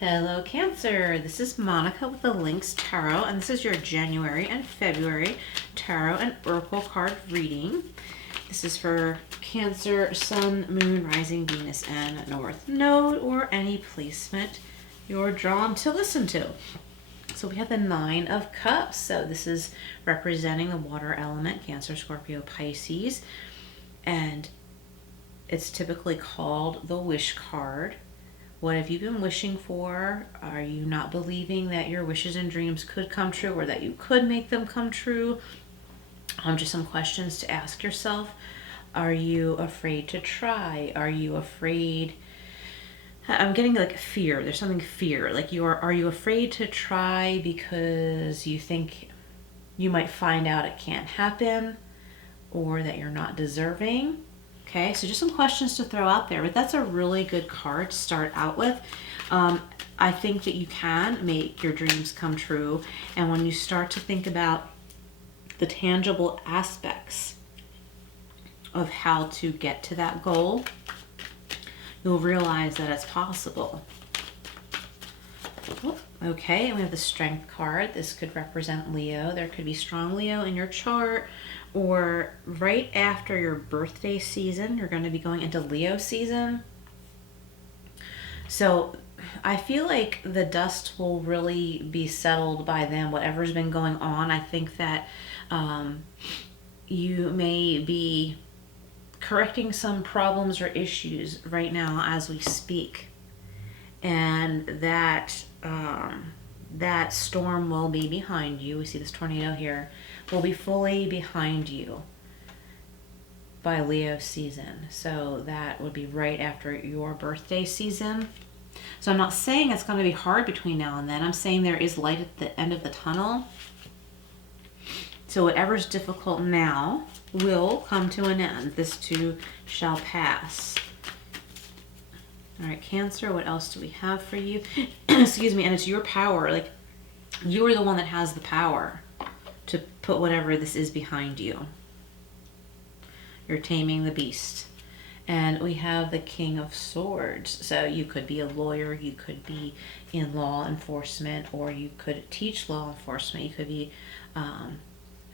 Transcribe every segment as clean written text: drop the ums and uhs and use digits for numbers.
Hello Cancer, this is Monica with the Lynx Tarot, and this is your January and February Tarot and Oracle card reading. This is for Cancer, Sun, Moon, Rising, Venus, and North Node, or any placement you're drawn to listen to. So we have the Nine of Cups. So this is representing the water element, Cancer, Scorpio, Pisces, and it's typically called the Wish card. What have you been wishing for? Are you not believing that your wishes and dreams could come true, or that you could make them come true? Just some questions to ask yourself. Are you afraid to try? Are you afraid? I'm getting like fear. There's something fear. Like are you afraid to try because you think you might find out it can't happen, or that you're not deserving? Okay, so just some questions to throw out there, but that's a really good card to start out with. I think that you can make your dreams come true, and when you start to think about the tangible aspects of how to get to that goal, you'll realize that it's possible. Okay, and we have the Strength card. This could represent Leo. There could be strong Leo in your chart, or right after your birthday season, you're going to be going into Leo season. So I feel like the dust will really be settled by then, whatever's been going on. I think that you may be correcting some problems or issues right now as we speak. And that that storm will be behind you. We see this tornado here, will be fully behind you by Leo season. So that would be right after your birthday season. So I'm not saying it's going to be hard between now and then. I'm saying there is light at the end of the tunnel. So whatever's difficult now will come to an end. This too shall pass. All right, Cancer, what else do we have for you? Excuse me, and it's your power. Like, you are the one that has the power to put whatever this is behind you. You're taming the beast. And we have the King of Swords. So you could be a lawyer, you could be in law enforcement, or you could teach law enforcement. You could be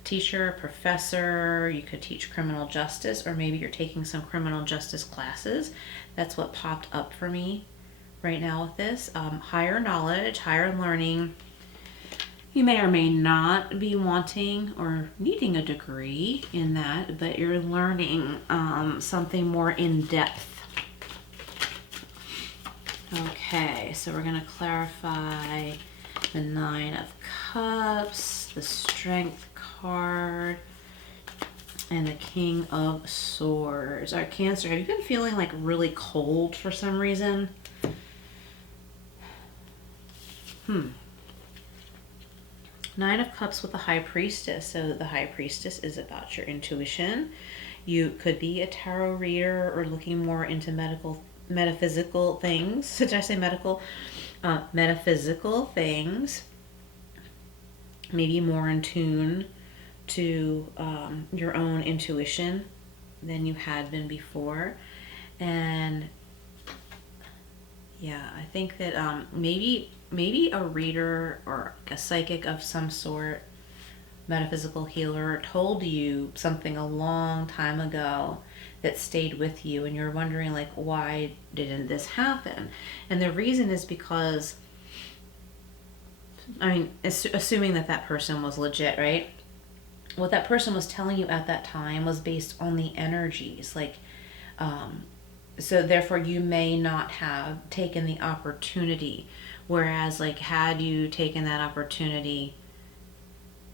teacher, professor, you could teach criminal justice, or maybe you're taking some criminal justice classes. That's what popped up for me right now with this. Higher knowledge, higher learning. You may or may not be wanting or needing a degree in that, but you're learning something more in depth. Okay, so we're going to clarify the Nine of Cups, the Strength card, and the King of Swords. All right, Cancer, have you been feeling like really cold for some reason? Nine of Cups with the High Priestess. So the High Priestess is about your intuition. You could be a tarot reader or looking more into metaphysical things. Did I say medical? Metaphysical things. Maybe more in tune to your own intuition than you had been before. And yeah, I think that maybe a reader or a psychic of some sort, metaphysical healer, told you something a long time ago that stayed with you, and you're wondering, like, why didn't this happen? And the reason is because, I mean, assuming that that person was legit, right? What that person was telling you at that time was based on the energies, like, so therefore you may not have taken the opportunity, whereas, like, had you taken that opportunity,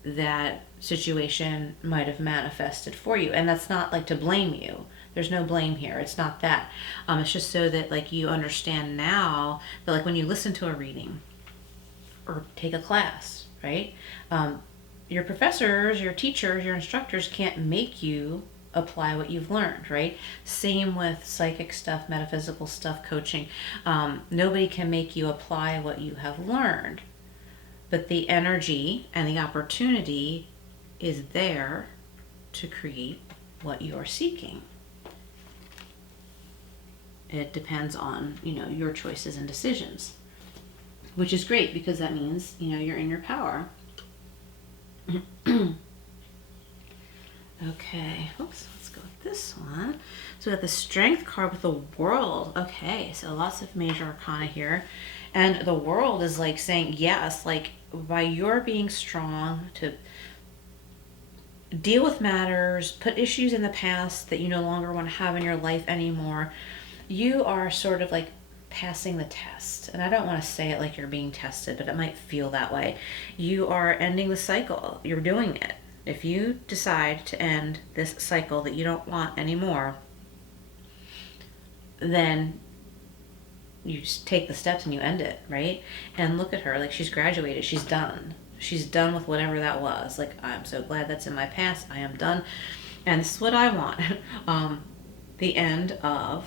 that situation might have manifested for you. And that's not like to blame you. There's no blame here. It's not that. It's just so that, like, you understand now that, like, when you listen to a reading or take a class, right? Your professors, your teachers, your instructors can't make you apply what you've learned, right? Same with psychic stuff, metaphysical stuff, coaching. Nobody can make you apply what you have learned, but the energy and the opportunity is there to create what you're seeking. It depends on, your choices and decisions. which is great because that means, you know, you're in your power. Okay, oops, let's go with this one. So we got the Strength card with the World. Okay, so lots of major arcana here. And the World is like saying, yes, like by your being strong to deal with matters, put issues in the past that you no longer want to have in your life anymore, you are sort of like passing the test. And I don't want to say it like you're being tested, but it might feel that way. You are ending the cycle. You're doing it. If you decide to end this cycle that you don't want anymore, then you just take the steps and you end it, right? And look at her, like she's graduated, she's done. She's done with whatever that was. Like, I'm so glad that's in my past. I am done. And this is what I want. The end of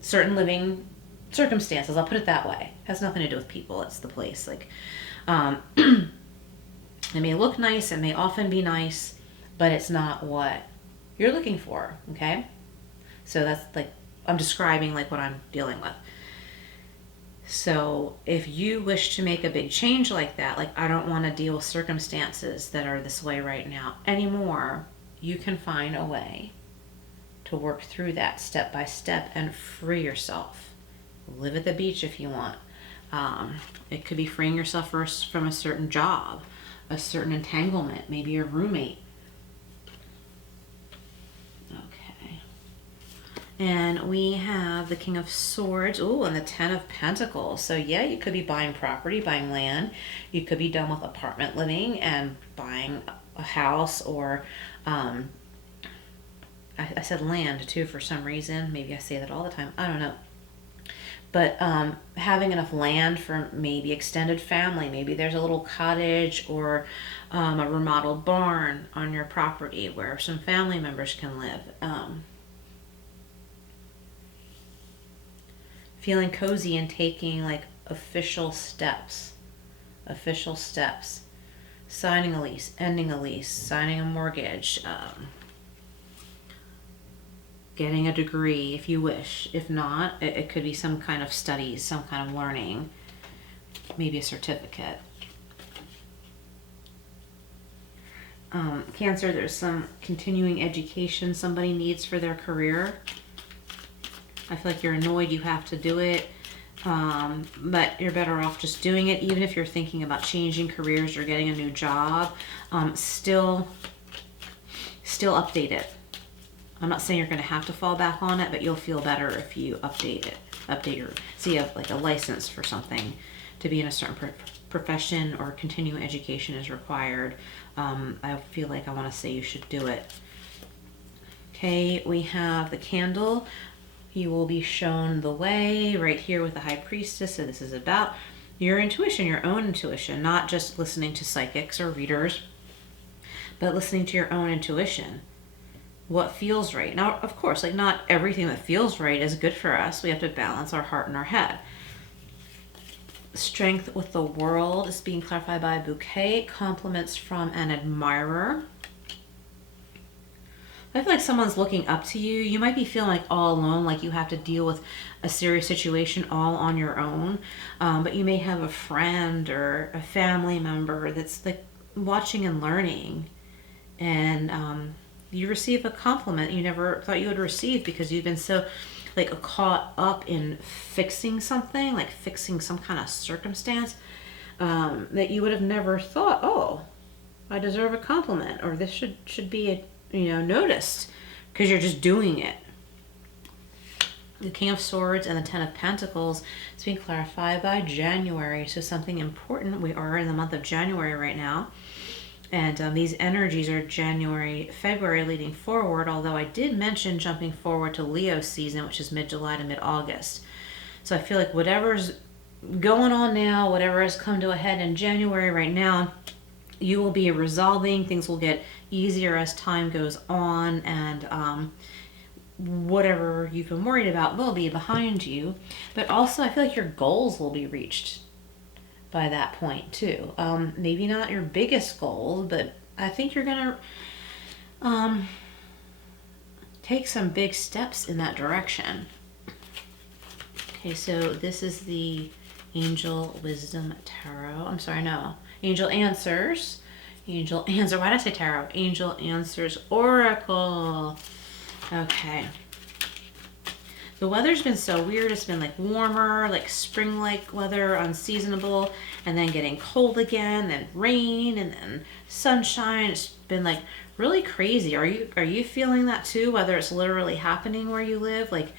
certain living circumstances. I'll put it that way. It has nothing to do with people. It's the place. Like, it may look nice, it may often be nice, but it's not what you're looking for, okay? So that's like, I'm describing like what I'm dealing with. So if you wish to make a big change like that, like I don't want to deal with circumstances that are this way right now anymore, you can find a way to work through that step by step and free yourself. Live at the beach if you want. It could be freeing yourself first from a certain job, a certain entanglement, maybe your roommate. Okay. And we have the King of Swords, ooh, and the Ten of Pentacles. So yeah, you could be buying property, buying land. You could be done with apartment living and buying a house, or I said land too for some reason. Maybe I say that all the time. I don't know. But having enough land for maybe extended family. Maybe there's a little cottage or a remodeled barn on your property where some family members can live. Feeling cozy and taking like official steps. Signing a lease, ending a lease, signing a mortgage, getting a degree if you wish. If not, it could be some kind of studies, some kind of learning, maybe a certificate. Cancer, there's some continuing education somebody needs for their career. I feel like you're annoyed you have to do it, but you're better off just doing it. Even if you're thinking about changing careers or getting a new job, still update it. I'm not saying you're going to have to fall back on it, but you'll feel better if you update it. So you have like a license for something to be in a certain profession, or continuing education is required. I feel like I want to say you should do it. Okay, we have the Candle. You will be shown the way right here with the High Priestess. So this is about your intuition, your own intuition, not just listening to psychics or readers, but listening to your own intuition. What feels right. Now, of course, like not everything that feels right is good for us. We have to balance our heart and our head. Strength with the World is being clarified by a bouquet. Compliments from an admirer. I feel like someone's looking up to you. You might be feeling like all alone, like you have to deal with a serious situation all on your own. But you may have a friend or a family member that's like watching and learning. And you receive a compliment you never thought you would receive because you've been so like caught up in fixing something, like fixing some kind of circumstance, that you would have never thought, oh, I deserve a compliment, or this should be noticed, because you're just doing it. The King of Swords and the Ten of Pentacles is being clarified by January. So something important. We are in the month of January right now. And these energies are January, February leading forward, although I did mention jumping forward to Leo season, which is mid-July to mid-August. So I feel like whatever's going on now, whatever has come to a head in January right now, you will be resolving. Things will get easier as time goes on, and whatever you've been worried about will be behind you. But also I feel like your goals will be reached by that point too. Maybe not your biggest goals, but I think you're gonna take some big steps in that direction. Okay, so this is the Angel Wisdom Tarot. I'm sorry, no. Angel Answers. Angel Answer. Why did I say tarot? Angel Answers Oracle. Okay. The weather's been so weird. It's been like warmer, like spring-like weather, unseasonable, and then getting cold again, then rain, and then sunshine. It's been like really crazy. Are you feeling that too? Whether it's literally happening where you live, like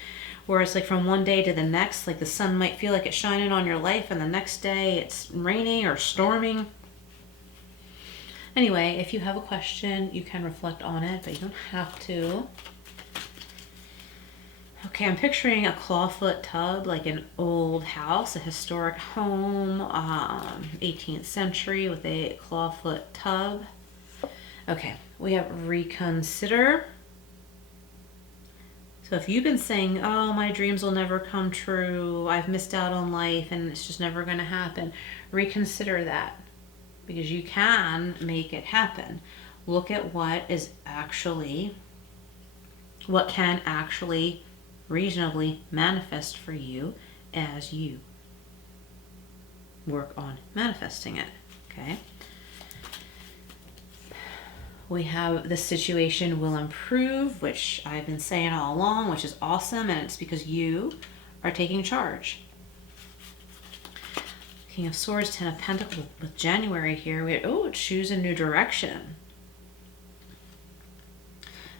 where it's like from one day to the next, like the sun might feel like it's shining on your life, and the next day it's raining or storming. Anyway, if you have a question, you can reflect on it, but you don't have to. Okay, I'm picturing a clawfoot tub, like an old house, a historic home, 18th century with a clawfoot tub. Okay, we have reconsider. So if you've been saying, oh, my dreams will never come true, I've missed out on life and it's just never going to happen, reconsider that, because you can make it happen. Look at what can actually reasonably manifest for you as you work on manifesting it. Okay. We have the situation will improve, which I've been saying all along, which is awesome, and it's because you are taking charge. King of Swords, Ten of Pentacles with January here. Choose a new direction.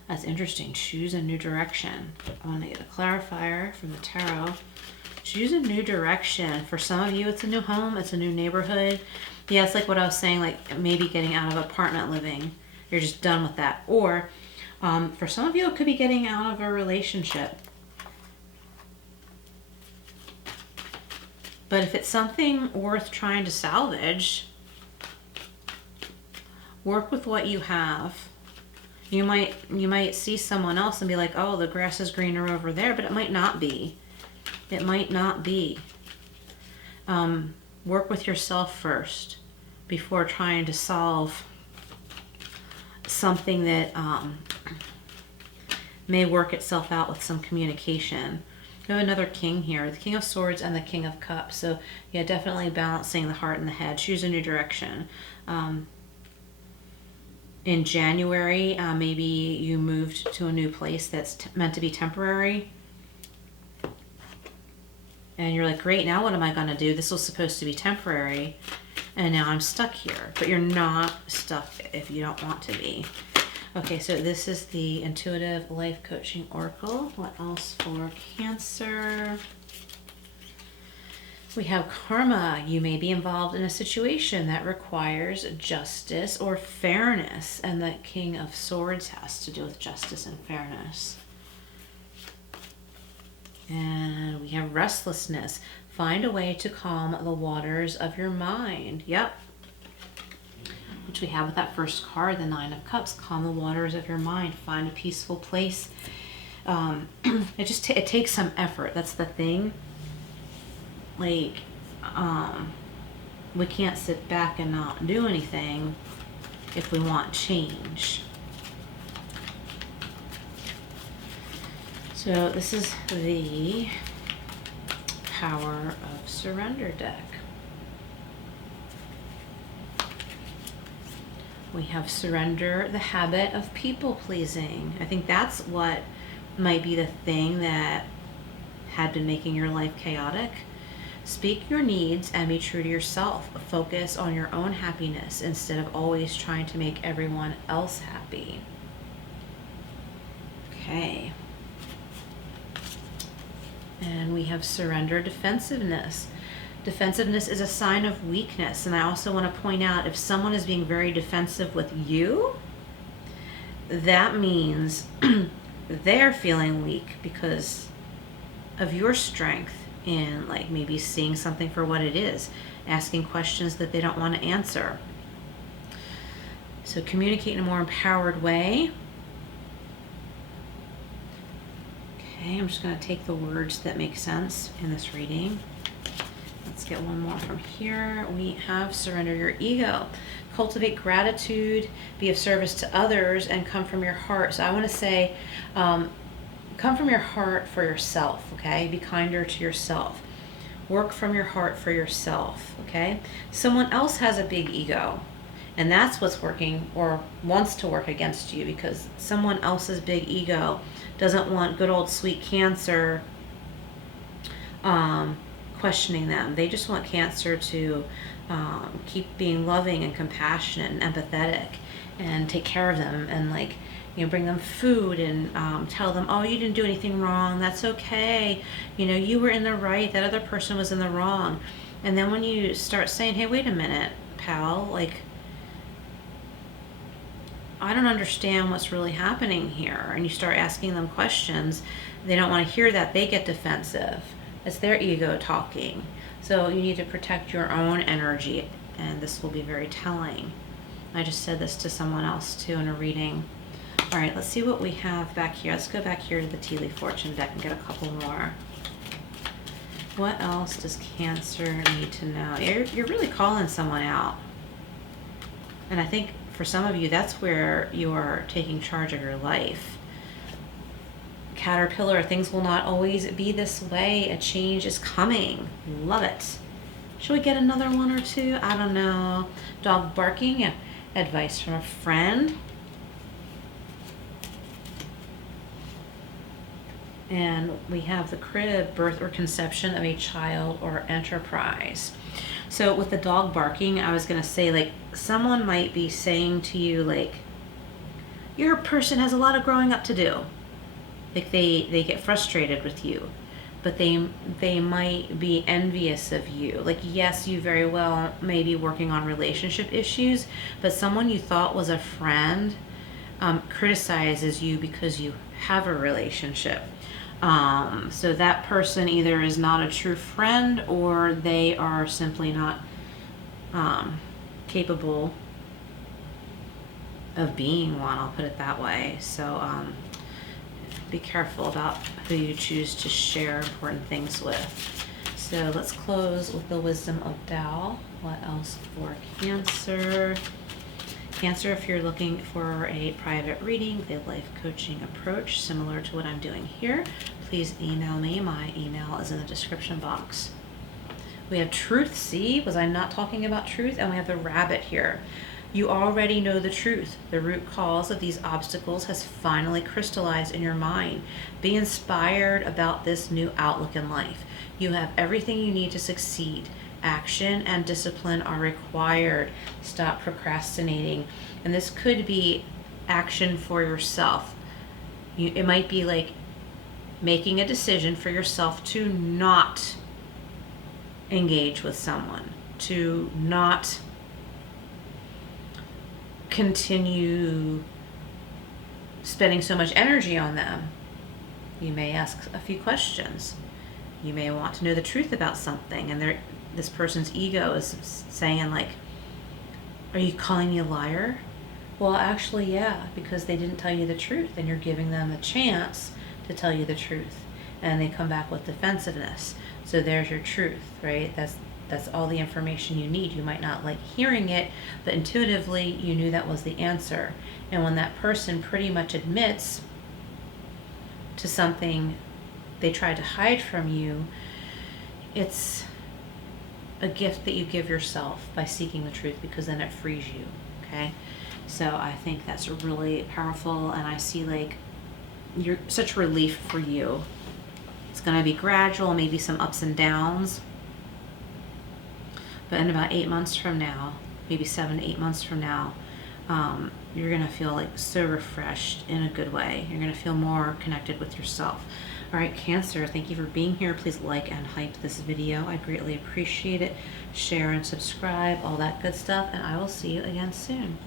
That's interesting. Choose a new direction. I want to get a clarifier from the tarot. Choose a new direction. For some of you, it's a new home. It's a new neighborhood. Yeah, it's like what I was saying, like maybe getting out of apartment living. You're just done with that. Or for some of you, it could be getting out of a relationship. But if it's something worth trying to salvage, work with what you have. You might see someone else and be like, oh, the grass is greener over there, but it might not be. It might not be. Work with yourself first before trying to solve something that may work itself out with some communication. We have another king here, the King of Swords and the King of Cups. So yeah, definitely balancing the heart and the head. Choose a new direction. In January, maybe you moved to a new place that's meant to be temporary. And you're like, great, now what am I going to do? This was supposed to be temporary, and now I'm stuck here. But you're not stuck if you don't want to be. Okay, so this is the Intuitive Life Coaching Oracle. What else for Cancer? We have karma. You may be involved in a situation that requires justice or fairness. And the King of Swords has to do with justice and fairness. And we have restlessness. Find a way to calm the waters of your mind. Yep. Which we have with that first card, the Nine of Cups. Calm the waters of your mind. Find a peaceful place. It takes some effort. That's the thing. Like, we can't sit back and not do anything if we want change. So this is the Power of Surrender deck. We have surrender, the habit of people pleasing. I think that's what might be the thing that had been making your life chaotic. Speak your needs and be true to yourself. Focus on your own happiness instead of always trying to make everyone else happy. Okay. And we have surrender, defensiveness. Defensiveness is a sign of weakness. And I also want to point out, if someone is being very defensive with you, that means they're feeling weak because of your strength in, like, maybe seeing something for what it is, asking questions that they don't want to answer. So communicate in a more empowered way. Okay, I'm just going to take the words that make sense in this reading. Let's get one more from here. We have surrender your ego. Cultivate gratitude, be of service to others, and come from your heart. So I want to say, come from your heart for yourself, okay? Be kinder to yourself. Work from your heart for yourself, okay? Someone else has a big ego, and that's what's working or wants to work against you, because someone else's big ego doesn't want good old sweet Cancer questioning them. They just want Cancer to keep being loving and compassionate and empathetic and take care of them, and like, you know, bring them food and tell them, oh, you didn't do anything wrong, that's okay, you know, you were in the right, that other person was in the wrong. And then when you start saying, hey, wait a minute, pal, like, I don't understand what's really happening here, and you start asking them questions, they don't want to hear that. They get defensive. It's their ego talking. So you need to protect your own energy, and this will be very telling. I just said this to someone else too in a reading. All right, let's see what we have back here. Let's go back here to the Tea Leaf Fortune deck and get a couple more. What else does Cancer need to know? You're really calling someone out. And I think for some of you, that's where you are taking charge of your life. Caterpillar, things will not always be this way. A change is coming. Love it. Should we get another one or two? I don't know. Dog barking, advice from a friend. And we have the crib, birth or conception of a child or enterprise. So with the dog barking, I was going to say, like, someone might be saying to you, like, your person has a lot of growing up to do. Like, they get frustrated with you, but they might be envious of you. Like, yes, you very well may be working on relationship issues, but someone you thought was a friend criticizes you because you have a relationship. So that person either is not a true friend, or they are simply not capable of being one, I'll put it that way. So be careful about who you choose to share important things with. So let's close with the wisdom of Tao. What else for Cancer? Cancer, if you're looking for a private reading, a life coaching approach similar to what I'm doing here, please email me. My email is in the description box. We have truth. See, was I not talking about truth? And we have the rabbit here. You already know the truth. The root cause of these obstacles has finally crystallized in your mind. Be inspired about this new outlook in life. You have everything you need to succeed. Action and discipline are required. Stop procrastinating. And this could be action for yourself. It might be like making a decision for yourself to not engage with someone, to not continue spending so much energy on them. You may ask a few questions. You may want to know the truth about something, and this person's ego is saying, like, are you calling me a liar? Well, actually, yeah, because they didn't tell you the truth, and you're giving them a chance to tell you the truth, and they come back with defensiveness. So there's your truth, right? That's all the information you need. You might not like hearing it, but intuitively you knew that was the answer. And when that person pretty much admits to something they tried to hide from you, it's a gift that you give yourself by seeking the truth, because then it frees you, okay? So I think that's really powerful, and I see, like, you're such relief for you. It's going to be gradual, maybe some ups and downs, but in about 8 months from now, maybe 7 to 8 months from now, you're going to feel like so refreshed in a good way. You're going to feel more connected with yourself. All right, Cancer, thank you for being here. Please like and hype this video. I greatly appreciate it. Share and subscribe, all that good stuff, and I will see you again soon.